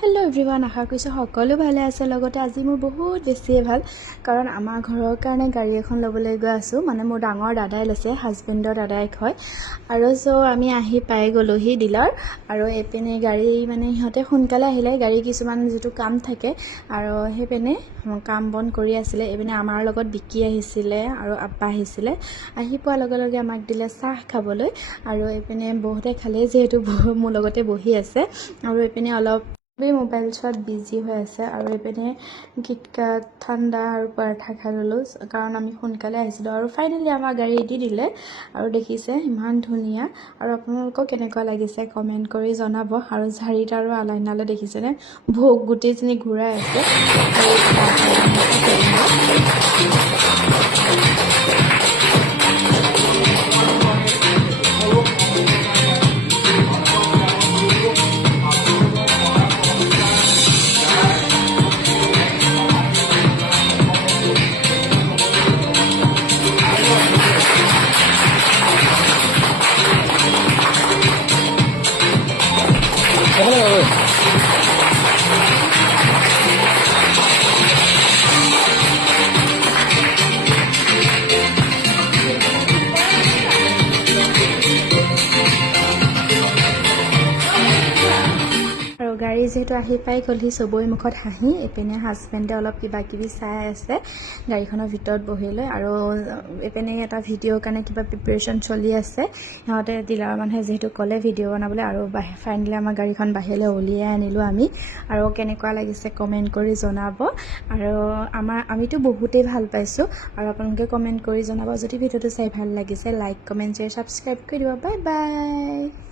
Hello' everyone, আশা কৰিছোঁ সকলো ভালে আছে। লগতে আজি মোৰ বহুত বেছিয়ে ভাল, কাৰণ আমাৰ ঘৰৰ কাৰণে গাড়ী এখন ল'বলৈ গৈ আছোঁ। মানে মোৰ ডাঙৰ দাদাই লৈছে, হাজবেণ্ডৰ দাদাইক হয়। আৰু আমি আহি পাই গ'লোহি ডিলাৰ। আৰু এইপিনে গাড়ী মানে সিহঁতে সোনকালে আহিলে, গাড়ী কিছুমান যিটো কাম থাকে আৰু সেইপিনে কাম বন কৰি আছিলে। এইপিনে আমাৰ লগত বিকি আহিছিলে আৰু আপ্পা আহিছিলে। আহি পোৱাৰ লগে লগে আমাক দিলে চাহ খাবলৈ। আৰু এইপিনে বহুতে খালে, যিহেতু মোৰ লগতে বহি আছে। আৰু এইপিনে অলপ মোবাইল চোৱাত বিজি হৈ আছে। আৰু এইপিনে কিটকাট, ঠাণ্ডা আৰু পৰঠা খাই ল'লোঁ, কাৰণ আমি সোনকালে আহিছিলোঁ। আৰু ফাইনেলি আমাৰ গাড়ী দি দিলে। আৰু দেখিছে ইমান ধুনীয়া। আৰু আপোনালোকক কেনেকুৱা লাগিছে কমেণ্ট কৰি জনাব। আৰু ঝাৰিত আৰু আলাইনালে দেখিছেনে, ভোগ গোটেইজনী ঘূৰাই আছে। আৰু গাড়ী যিহেতু আহি পাই গ'লহি, চবৰে মুখত হাঁহি। এইপিনে হাজবেণ্ডে অলপ কিবা কিবি চাই আছে গাড়ীখনৰ ভিতৰত বহি লৈ। আৰু এইপিনে এটা ভিডিঅ'ৰ কাৰণে কিবা প্ৰিপেৰেশ্যন চলি আছে। সিহঁতে ডিলাৰৰ মানুহে যিহেতু ক'লে ভিডিঅ' বনাবলৈ। আৰু ফাইনেলি আমাৰ গাড়ীখন বাহিৰলৈ উলিয়াই আনিলোঁ আমি। আৰু কেনেকুৱা লাগিছে কমেণ্ট কৰি জনাব। আৰু আমিতো বহুতেই ভাল পাইছোঁ। আৰু আপোনালোকে কমেণ্ট কৰি জনাব। যদি ভিডিঅ'টো চাই ভাল লাগিছে, লাইক, কমেণ্ট, শ্বেয়াৰ, ছাবস্ক্ৰাইব কৰি দিব। Bye bye.